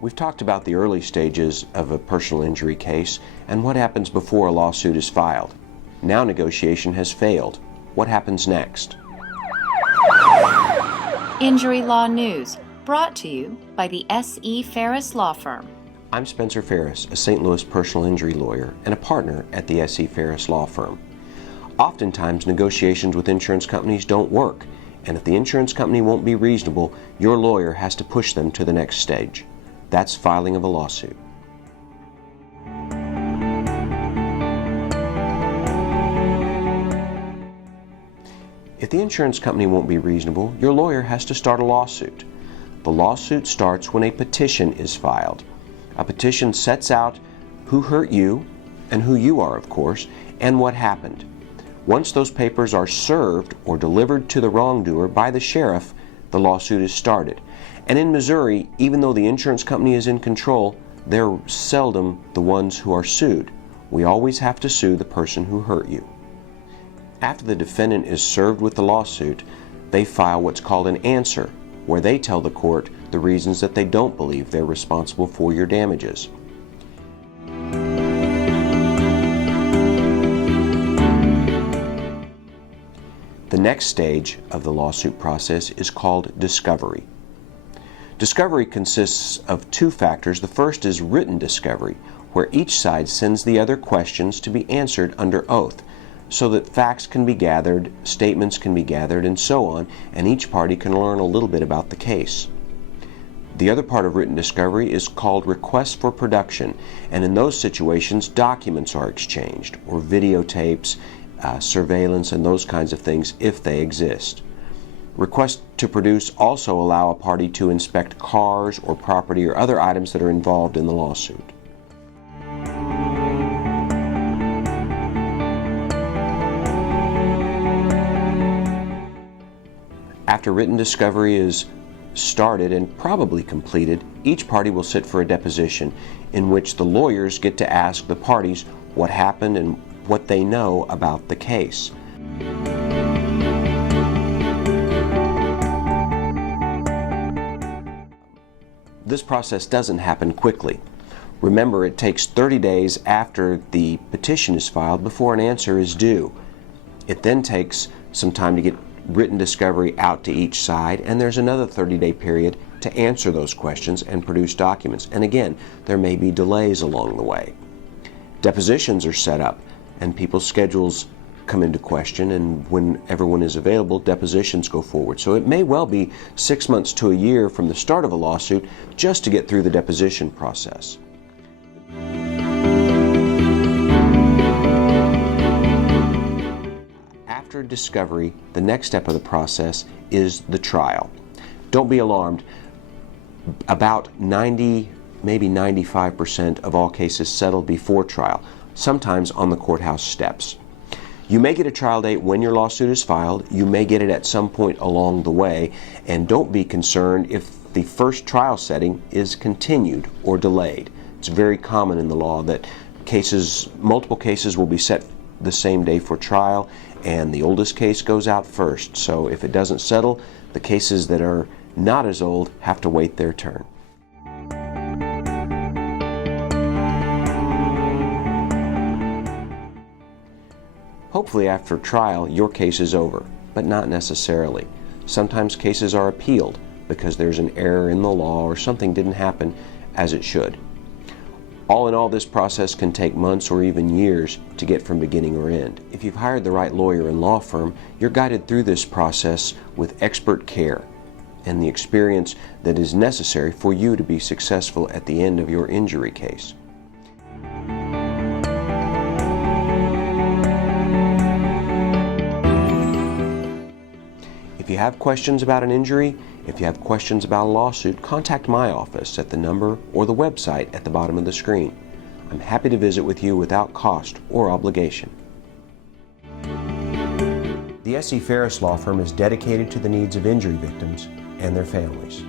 We've talked about the early stages of a personal injury case and what happens before a lawsuit is filed. Now negotiation has failed. What happens next? Injury Law News, brought to you by the S.E. Farris Law Firm. I'm Spencer Farris, a St. Louis personal injury lawyer and a partner at the S.E. Farris Law Firm. Oftentimes, negotiations with insurance companies don't work, and if the insurance company won't be reasonable, your lawyer has to push them to the next stage. That's filing of a lawsuit. If the insurance company won't be reasonable, your lawyer has to start a lawsuit. The lawsuit starts when a petition is filed. A petition sets out who hurt you, and who you are, of course, and what happened. Once those papers are served or delivered to the wrongdoer by the sheriff, the lawsuit is started. And in Missouri, even though the insurance company is in control, they're seldom the ones who are sued. We always have to sue the person who hurt you. After the defendant is served with the lawsuit, they file what's called an answer, where they tell the court the reasons that they don't believe they're responsible for your damages. The next stage of the lawsuit process is called discovery. Discovery consists of two factors. The first is written discovery, where each side sends the other questions to be answered under oath, so that facts can be gathered, statements can be gathered, and so on, and each party can learn a little bit about the case. The other part of written discovery is called requests for production, and in those situations, documents are exchanged, or videotapes, surveillance, and those kinds of things if they exist. Requests to produce also allow a party to inspect cars or property or other items that are involved in the lawsuit. After written discovery is started and probably completed, each party will sit for a deposition in which the lawyers get to ask the parties what happened and what they know about the case. This process doesn't happen quickly. Remember, it takes 30 days after the petition is filed before an answer is due. It then takes some time to get written discovery out to each side, and there's another 30-day period to answer those questions and produce documents. And again, there may be delays along the way. Depositions are set up, and people's schedules come into question, and when everyone is available, depositions go forward. So it may well be 6 months to a year from the start of a lawsuit just to get through the deposition process. After discovery, the next step of the process is the trial. Don't be alarmed. About 90, maybe 95% of all cases settle before trial, sometimes on the courthouse steps. You may get a trial date when your lawsuit is filed. You may get it at some point along the way, and don't be concerned if the first trial setting is continued or delayed. It's very common in the law that multiple cases will be set the same day for trial, and the oldest case goes out first. So if it doesn't settle, the cases that are not as old have to wait their turn. Hopefully after trial, your case is over, but not necessarily. Sometimes cases are appealed because there's an error in the law or something didn't happen as it should. All in all, this process can take months or even years to get from beginning or end. If you've hired the right lawyer and law firm, you're guided through this process with expert care and the experience that is necessary for you to be successful at the end of your injury case. If you have questions about an injury, if you have questions about a lawsuit, contact my office at the number or the website at the bottom of the screen. I'm happy to visit with you without cost or obligation. The S.E. Farris Law Firm is dedicated to the needs of injury victims and their families.